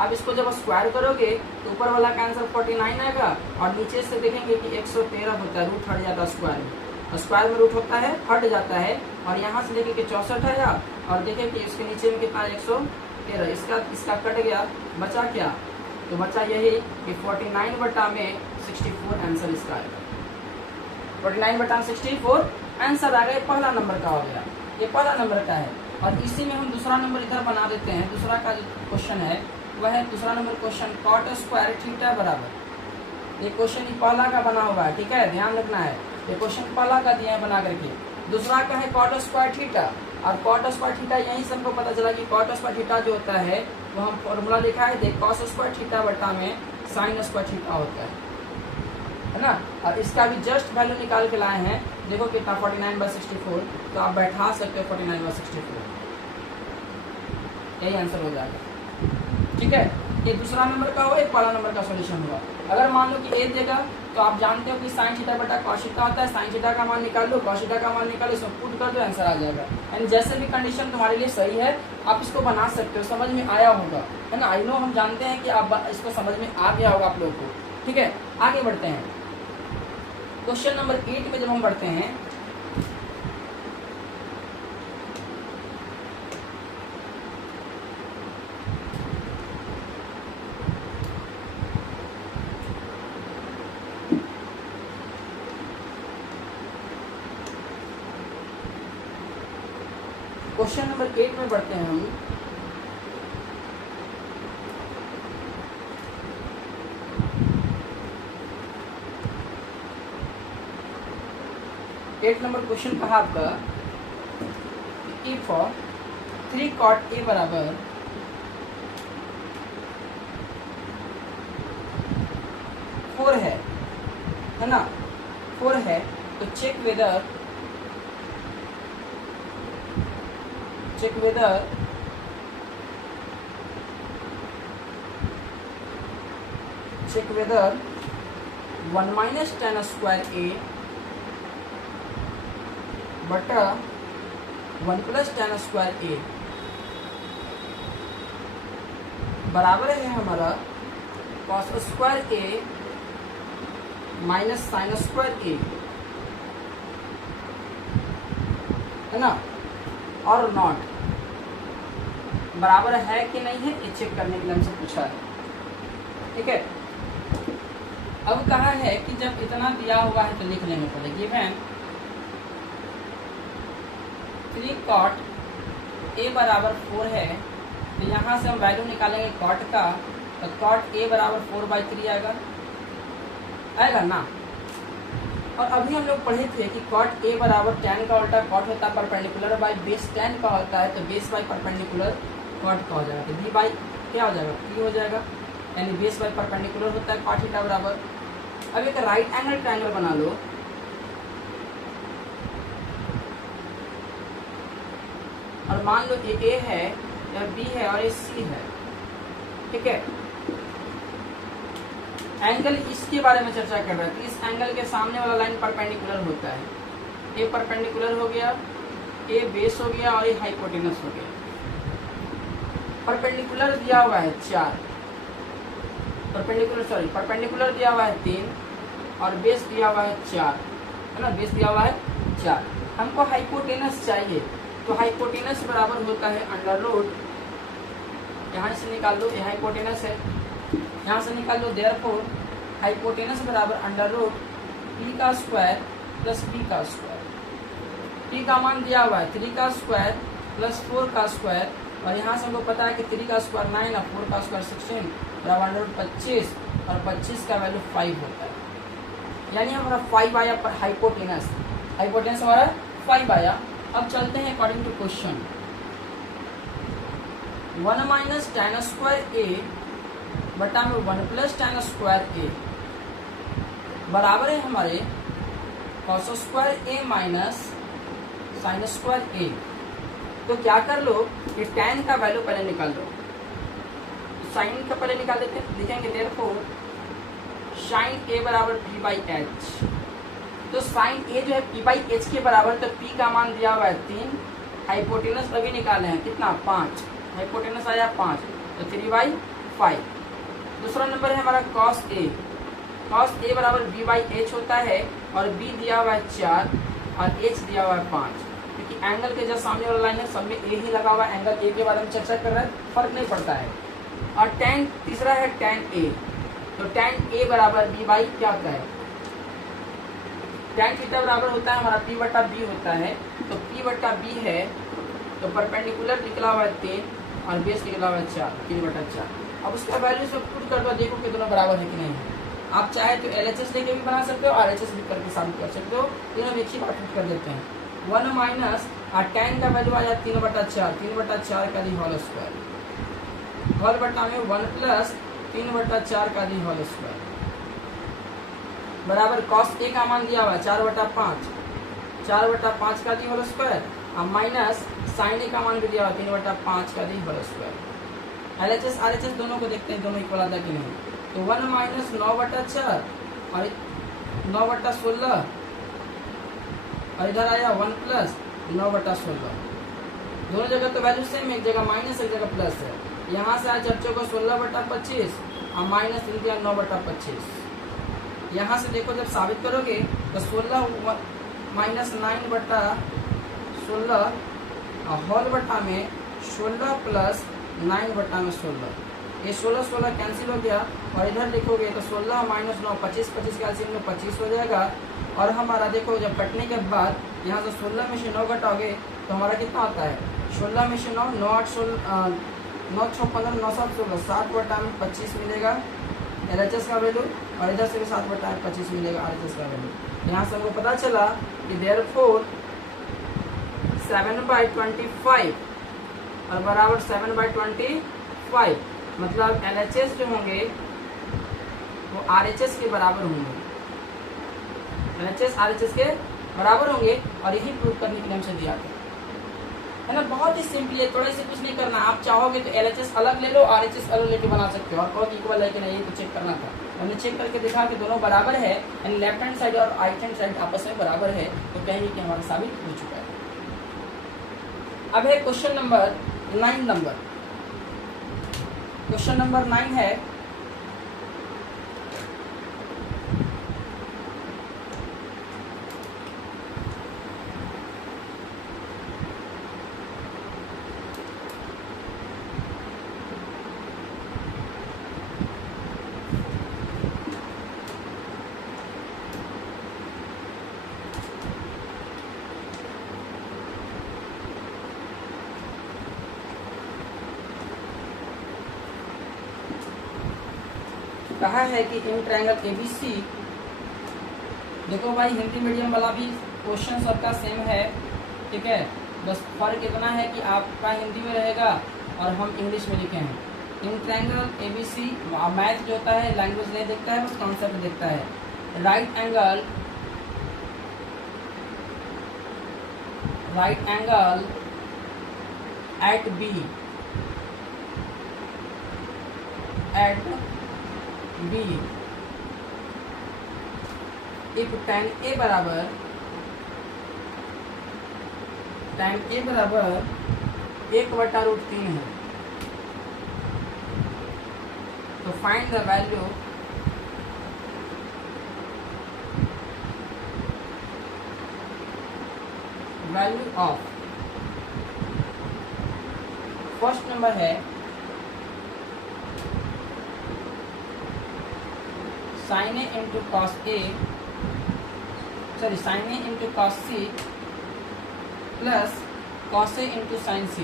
अब इसको जब स्क्वायर करोगे तो ऊपर वाला का आंसर 49 आएगा, और नीचे से देखेंगे कि 113 होता है, रूट हट जाता है स्क्वायर में, और स्क्वायर में रूट होता है हट जाता है, और यहाँ से देखें कि 64 आया, और देखें कि इसके नीचे में कितना 113, इसका कट गया, बचा क्या, तो बचा यही कि 49 बटा में 64 आंसर इसका आएगा, 49 बटा 64 आंसर आ गया, पहला नंबर का हो गया, ये पहला नंबर का है। और इसी में हम दूसरा नंबर इधर बना देते हैं, दूसरा का जो क्वेश्चन है वह है दूसरा number question cot square theta बराबर, ये क्वेश्चन पहला का बना हुआ है, ठीक है ध्यान रखना है, ये क्वेश्चन पहला का दिया है बना करके। दूसरा का है कॉट स्क्वायर थीटा, और कॉट स्क्वायर थीटा यहीं से हमको पता चला कि कॉट स्क्वायर थीटा जो होता है वो हम फॉर्मूला लिखा है, देख कॉस स्क्वायर थीटा बटा में साइन स्क्वायर थीटा होता है ना। और इसका भी जस्ट वैल्यू निकाल के लाए हैं, देखो कितना 49/64, तो आप बैठा सकते हो 49/64, यही आंसर हो जाएगा। ठीक है, ये दूसरा नंबर का हुआ, एक पहला नंबर का सॉल्यूशन हुआ। अगर मान लो कि ए देगा तो आप जानते हो कि साइन थीटा बटा कॉस थीटा होता है, साइन थीटा का मान निकाल लो, कॉस थीटा का मान निकालो, इसको पुट कर दो, आंसर आ जाएगा। एंड जैसे भी कंडीशन तुम्हारे लिए सही है आप इसको बना सकते हो, समझ में आया होगा, है ना। आई नो, हम जानते हैं कि आप इसको समझ में आ गया होगा आप लोगों को। ठीक है, आगे बढ़ते हैं। क्वेश्चन नंबर 8 में जब हम बढ़ते हैं, क्वेश्चन नंबर 8 में बढ़ते हैं हम। एट नंबर क्वेश्चन कहा आपका, इफ 3 cot A बराबर 4 है ना, 4 है, तो check whether check whether 1 minus tan square A बटा 1 plus tan square A बराबर है हमारा cos square A minus sine square A, है ना, और नॉट बराबर है कि नहीं है, ये चेक करने के लिए हमसे पूछा है। ठीक है, अब कहा है कि जब इतना दिया हुआ है तो लिख लेंगे पहले, गिवन 3 cot A बराबर 4 है, तो यहाँ से हम वैल्यू निकालेंगे cot का, तो cot A बराबर 4/3 आएगा ना। और अभी हम लोग पढ़े थे कि cot A बराबर tan का उल्टा cot होता है परपेंडिकुलर बाई बेस tan का होता है, तो बेस बाई परपेंडिकुलर cot का हो जाएगा, तो b बाई क्या हो जाएगा, p हो जाएगा, यानी बेस बाई परपेंडिकुलर होता है cot थीटा बराबर। अब एक राइट एंगल ट्रायंगल बना लो, और मान लो ये A है, या B है और ये C है। ठीक है, एंगल इसके बारे में चर्चा कर रहे थे, इस एंगल के सामने वाला लाइन परपेंडिकुलर होता है, A परपेंडिकुलर हो गया, A बेस हो गया और ये हाइपोटेनस हो गया। परपेंडिकुलर दिया हुआ है 4, परपेंडिकुलर दिया हुआ है 3 और बेस दिया हुआ है 4, है ना, बेस दिया हुआ है 4। हमको हाइपोटेनस चाहिए, तो हाइपोटेनस बराबर होता है अंडर रूट, यहाँ से निकाल दो, ये हाइपोटेनस है, यहाँ से निकाल दो, देयरफॉर हाइपोटेनस बराबर अंडर रूट p का स्क्वायर प्लस b का स्क्वायर। p का मान दिया हुआ है 3 का स्क्वायर प्लस 4 का स्क्वायर, और यहाँ से हमको पता है कि 3 का स्क्वायर 9 और 4 का स्क्वायर 16 बराबर अंडर रूट 25, और 25 का वैल्यू 5 होता है, यानी हमारा 5 आया पर हाइपोटेनस हमारा 5 आया। अब चलते हैं according to question, 1 minus tan square A बटा में 1 प्लस tan स्क्वायर A बराबर है हमारे cos square A minus sine square A। तो क्या कर लो कि tan का वैल्यू पहले निकाल लो, साइन का पहले निकाल देते हैं, लिखेंगे देयरफॉर साइन A बराबर p/h। तो साइन A जो है p/h के बराबर, तो p का मान दिया हुआ है 3, हाइपोटेनस अभी निकाले हैं कितना 5, हाइपोटेनस आया 5, तो 3/5। दूसरा नंबर है हमारा cos A बराबर b/h होता है, और b दिया हुआ है 4 और h दिया हुआ है 5, क्योंकि एंगल के जो सामने वाला लाइन है सब में a ही लगा हुआ है, एंगल a के बारे में चर्चा कर रहा है, फर्क नहीं पड़ता है। और tan तीसरा है tan A, तो tan A बराबर b/ क्या होता है, tan थीटा बराबर होता है हमारा p/b होता है, तो p/b है, तो परपेंडिकुलर निकला हुआ है 3 और बेस निकला हुआ है 4, 3/4। अब उसका वैल्यू सब पुट कर दो, देखो कि दोनों बराबर है कि नहीं है। आप चाहे तो LHS लेके भी बना सकते हो, RHS भी करके साबित कर सकते हो, तीनों एक ही बात पुट कर देते हैं। 1 माइनस tan का वैल्यू आ जाए 3/4, 3/4 का दी होल स्क्वायर, होल बटा में 1 प्लस 3/4 का दी होल स्क्वायर बराबर cos A का मान दिया हुआ 4/5, 4/5 का दी होल स्क्वायर और माइनस sin A का मान भी दिया हुआ 3/5 का the whole square. LHS RHS दोनों को देखते हैं, दोनों इक्वल आता कि नहीं। तो 1 माइनस 9/4 और 9/16 और इधर आया 1 प्लस 9/16। दोनों जगह तो वैल्यू सेम, एक जगह माइनस एक जगह प्लस है। यहाँ से आज बच्चों को 16/25 और माइनस 9/25। यहाँ से देखो जब साबित करोगे तो 16 माइनस 9/16 और होल बटा में 16 प्लस 9/16। ये 16 कैंसिल हो गया और इधर देखोगे तो 16 माइनस 9 25, 25 का एलसीएम में 25 हो जाएगा। और हमारा देखो जब कटने के बाद यहाँ से 16 में से 9 घटाओगे तो हमारा कितना आता है 16 में से 9, 9 8 16 9 6 15 9 7 16 7/25 मिलेगा LHS का वैल्यू और इधर से भी 7/25 मिलेगा RHS का वैल्यू। यहाँ से हमको पता चला कि देयरफॉर 7/25 और बराबर 7/25 मतलब LHS जो होंगे वो RHS के बराबर होंगे, LHS RHS के बराबर होंगे और यही प्रूव करने के लिए हमसे दिया था, है ना। बहुत ही सिंपल है, थोड़ा से कुछ नहीं करना। आप चाहोगे तो LHS अलग ले लो, RHS अलग लेके बना सकते हो और कहो इक्वल है कि नहीं, ये तो चेक करना था। हमने चेक करके दिखा कि दोनों बराबर है, यानी लेफ्ट हैंड साइड और राइट हैंड साइड आपस में बराबर है, तो कहेंगे कि हमारा साबित हो चुका है। अब है क्वेश्चन नंबर 9। क्वेश्चन नंबर 9 है कहा है कि इन ट्रायंगल ABC, देखो भाई हिंदी मीडियम वाला भी क्वेश्चन सबका सेम है, ठीक है, बस फर्क इतना है कि आपका हिंदी में रहेगा और हम इंग्लिश में लिखे हैं। इन ट्रायंगल ABC मैथ जो होता है लैंग्वेज नहीं देखता है, बस कॉन्सेप्ट देखता है। Right angle at B if tan A बराबर 1/√3 है, तो find the value of, first number है sin A into cos A, sin A into cos C plus cos A into sin C।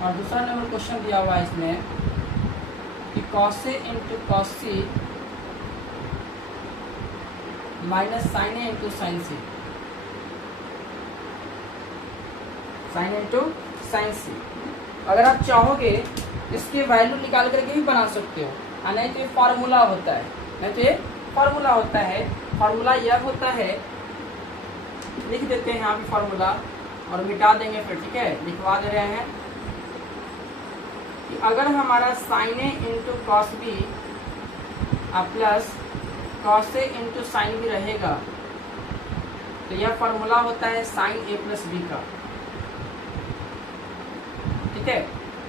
और दूसरा नंबर क्वेश्चन दिया हुआ है इसमें कि cos A into cos C minus sin A into sin C, sin A into sin C। अगर आप चाहोगे इसके वैल्यू निकाल करके भी बना सकते हो, नहीं तो ये फार्मूला होता है, फार्मूला यह होता है, लिख देते हैं यहाँ पे फार्मूला और मिटा देंगे फिर, ठीक है, लिखवा दे रहे हैं कि अगर हमारा sin A into cos B plus cos A into sine B रहेगा तो यह फार्मूला होता है sin A प्लस B का, ठीक है,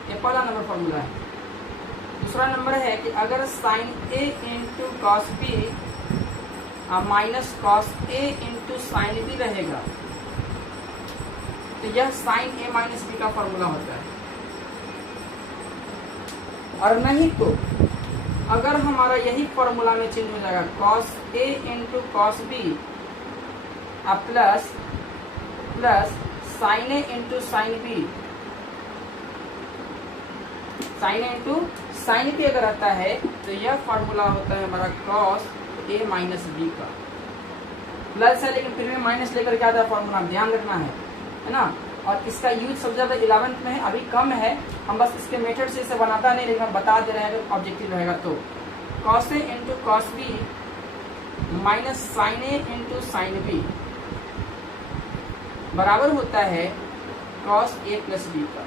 ये पहला नंबर फॉर्मूला है। दूसरा नंबर है कि अगर sin A into cos B minus cos A into sine B रहेगा तो यह sin A माइनस B का फॉर्मूला होता है। और नहीं तो अगर हमारा यही फॉर्मूला में चेंज हो जाएगा cos A into cos B plus sin A into sine B, sin A into sine B अगर आता है तो यह फॉर्मूला होता है हमारा cos A माइनस B का। प्लस है लेकिन फिर भी माइनस लेकर के आता है फॉर्मूला, ध्यान रखना है ना। और इसका यूज सबसे ज्यादा 11th में है, अभी कम है, हम बस इसके मेथड से इसे बनाता नहीं, लेकिन हम बता दे रहे हैं अगर ऑब्जेक्टिव रहेगा तो। Cos A into cos B minus sine A into sine B बराबर होता है कॉस ए प्लस बी का।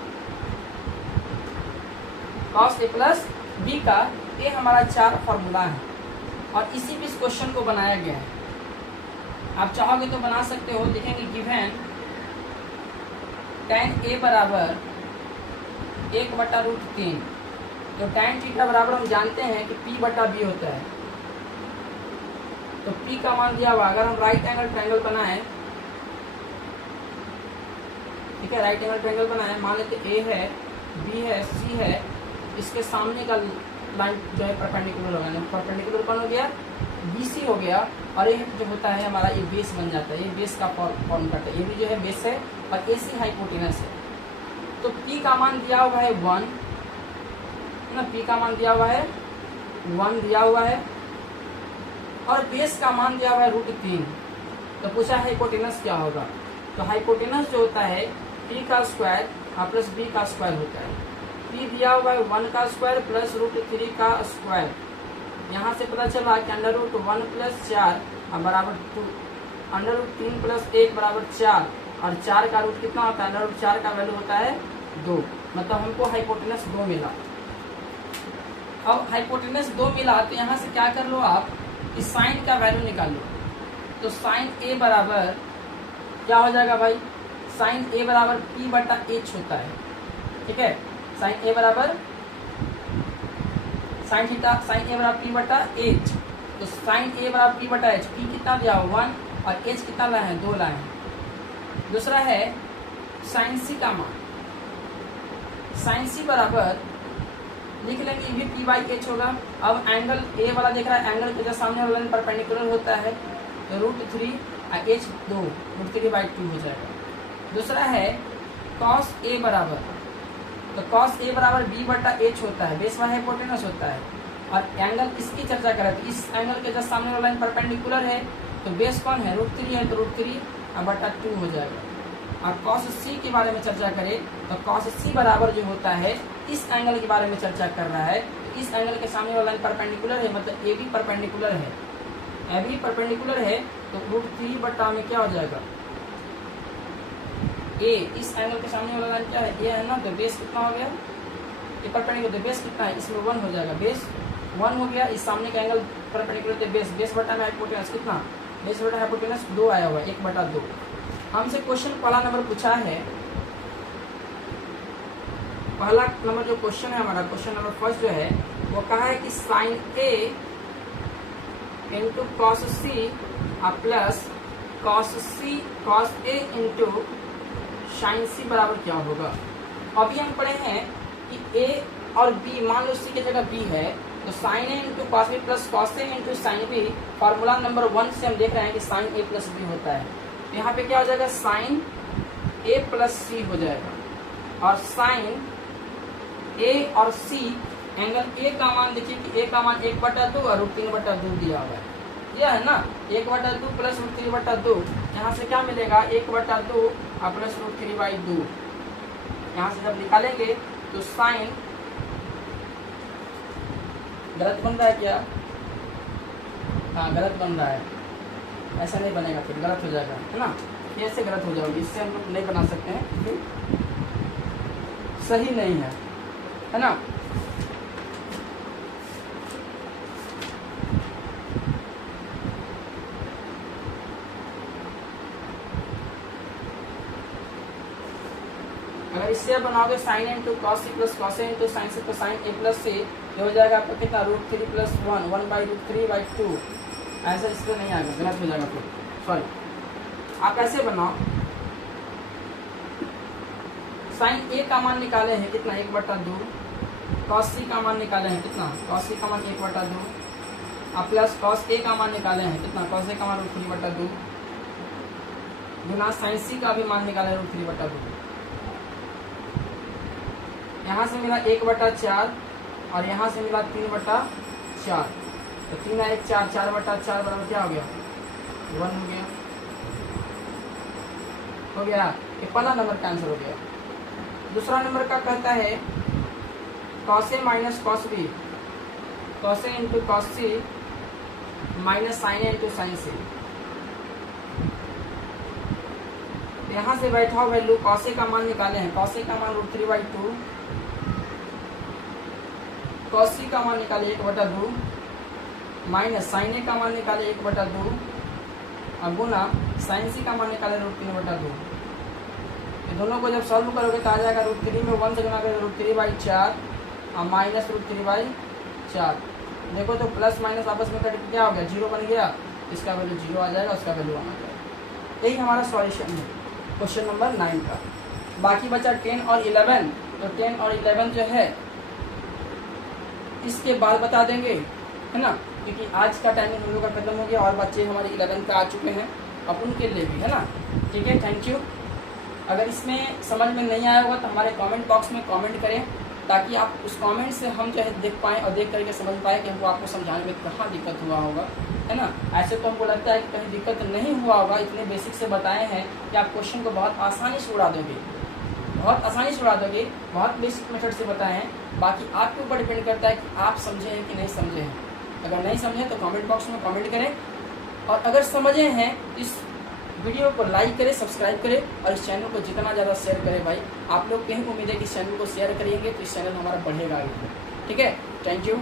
कॉस ए प्लस बी का ये हमारा 4 फॉर्मूला है और इसी पे इस क्वेश्चन को बनाया गया है। आप चाहोगे तो बना सकते हो, लिखेंगे गिवन tan a बराबर 1/√3। तो tan थीटा बराबर हम जानते हैं कि p/b होता है, तो p का मान दिया हुआ, अगर हम राइट एंगल ट्रायंगल बनाए, ठीक है, राइट एंगल ट्रायंगल बनाए, मान लेते a है, b है, c है, इसके सामने का लाइन जो है परपेंडिकुलर होगा, परपेंडिकुलर कौन हो गया, BC हो गया, और ये जो होता है हमारा ये बेस बन जाता है, ये बेस का फॉर्म करता है, ये भी जो है बेस है और AC हाइपोटेनस है। तो P का मान दिया हुआ है 1 ना, P का मान दिया हुआ है 1 दिया हुआ है, और बेस का मान दिया हुआ है √3। तो पूछा हाइपोटेनस क्या होगा, तो हाइपोटेनस जो होता है P का स्क्वायर प्लस B का स्क्वायर होता है। P दिया हुआ है 1 का स्क्वायर प्लस √3 का स्क्वायर, यहाँ से पता चला कि √1 + 4 बराबर 2, √3 + 1 बराबर 4, और 4 का रूट कितना होता है, √4 का वैल्यू होता है 2, मतलब हमको हाइपोटेनस 2 मिला। अब हाइपोटेनस 2 मिला तो यहाँ से क्या कर लो आप, इस साइन का वैल्यू निकाल लो। तो साइन A बराबर क्या हो जाएगा भाई, साइन A बराबर P/H होता है, ठीक है, साइन A बराबर साइन थीटा, साइन A बराबर P/H। तो साइन A बराबर P/H, P कितना दिया 1 और H कितना लाए हैं, 2 लाए हैं। दूसरा है साइन C का मान, साइन C बराबर लिख लेंगे, ये भी P/H होगा। अब एंगल A वाला देख रहा है, एंगल के जो सामने वाला परपेंडिकुलर होता है, तो √3 और H 2, √3/2 हो जाएगा। दूसरा है cos A बराबर, तो cos A बराबर B/H होता है, बेस वाला हाइपोटेनस होता है, और एंगल इसकी चर्चा करें तो इस एंगल के जो सामने वाला लाइन परपेंडिकुलर है, तो बेस कौन है, √3 है, तो √3/2 हो जाएगा। और cos C के बारे में चर्चा करें तो cos C बराबर जो होता है, इस एंगल के बारे में चर्चा कर रहा है, तो इस एंगल के सामने वाला लाइन परपेंडिकुलर है, मतलब AB परपेंडिकुलर है, AB परपेंडिकुलर है, तो √3 में क्या हो जाएगा, A, इस एंगल के सामने वाला लाइन क्या है, A है ना, तो बेस कितना हो गया, ये परपेंडिकुलर, तो बेस कितना है, इसमें 1 हो जाएगा, बेस 1 हो गया, इस सामने का एंगल परपेंडिकुलर, तो बेस बटा में हाइपोटेनस कितना, बेस बटा हाइपोटेनस 2 आया हुआ है, 1/2। हमसे क्वेश्चन पहला नंबर पूछा है, पहला नंबर जो क्वेश्चन है हमारा, क्वेश्चन नंबर फर्स्ट जो है, वो कहा है कि sine A into cos C plus cos A into sine C बराबर क्या होगा। अभी हम पढ़े हैं कि A और B, मान लो C की जगह B है, तो sine A into cos B plus cos A into sine B, formula number 1 से हम देख रहे हैं कि साइन A प्लस B होता है। तो यहाँ पे क्या हो जाएगा, साइन A प्लस C हो जाएगा, और साइन A और C, एंगल A का मान देखिए कि A का मान 1/2 और √3/2 दिया हुआ है, यह है ना, 1/2 प्लस √3/2, यहाँ से क्या मिलेगा, 1/2 और प्लस √3/2। यहाँ से जब निकालेंगे तो साइन गलत बन रहा है क्या, हाँ गलत बन रहा है, ऐसा नहीं बनेगा, फिर गलत हो जाएगा, है ना, ऐसे गलत हो जाएगी, इससे हम लोग नहीं बना सकते हैं, फिर सही नहीं है ना। अगर इससे आप बनाओगे sine into cos C plus cos A into sine C, तो साइन A प्लस C ये हो जाएगा आपका कितना, √3 + 1, 1/√3/2, ऐसा इसको नहीं आएगा, गलत हो जाएगा, फिर सॉरी। आप ऐसे बनाओ, साइन A का मान निकाले हैं कितना, 1/2, कॉस C का मान निकाले हैं कितना, कॉस C का मान 1/2, अब प्लस कॉस A का मान निकाले हैं कितना, कॉस A का मान √3/2, गुना साइन C का भी मान निकाले √3/2। यहाँ से मिला 1/4 और यहाँ से मिला 3/4, तो 3 1 4, 4/4 बराबर क्या हो गया, 1 हो गया, ये पहला नंबर का आंसर हो गया। दूसरा नंबर का कहता है cos A minus cos B, cos A into cos C minus sine A into sign सी। यहाँ से बैठा हुआ वैल्यू कॉस ए का मान निकाले हैं, कॉस ए का मान √3/2, कॉस सी का मान निकाले 1/2 माइनस साइन ए का मान निकाले 1/2 और गुना साइन सी का मान निकाले √3/2। ये दोनों को जब सॉल्व करोगे तो आ जाएगा √3 में 1 से गुना करोगे √3/4 और माइनस √3/4। देखो तो प्लस माइनस आपस में कट के क्या हो गया, 0 बन गया, इसका वैल्यू 0 आ जाएगा, उसका वैल्यू 1 आ जाएगा। यही हमारा सॉल्यूशन है क्वेश्चन नंबर 9 का। बाकी बचा 10 और 11, तो 10 और 11 जो है इसके बाद बता देंगे, है ना, क्योंकि आज का टाइमिंग हम लोग का खत्म हो गया और बच्चे हमारे 11 का आ चुके हैं, अब उनके लिए भी, है ना। ठीक है, थैंक यू। अगर इसमें समझ में नहीं आया होगा तो हमारे कमेंट बॉक्स में कमेंट करें, ताकि आप उस कमेंट से हम जो है देख पाएँ और देख करके समझ पाएँ कि हमको आपको समझाने में कहाँ दिक्कत हुआ होगा, है ना। ऐसे तो हमको लगता है कि कहीं दिक्कत नहीं हुआ होगा, इतने बेसिक से बताए हैं कि आप क्वेश्चन को बहुत आसानी से उड़ा दोगे, बहुत आसानी से उड़ा दोगे, बहुत बेसिक मेथड से बताए हैं। बाकी आपके ऊपर डिपेंड करता है कि आप समझे हैं कि नहीं समझे हैं। अगर नहीं समझे तो कमेंट बॉक्स में कमेंट करें, और अगर समझे हैं इस वीडियो को लाइक करें, सब्सक्राइब करें और इस चैनल को जितना ज़्यादा शेयर करें। भाई आप लोग कहीं उम्मीद है कि इस चैनल को शेयर करेंगे तो इस चैनल हमारा बढ़ेगा। ठीक है, थैंक यू।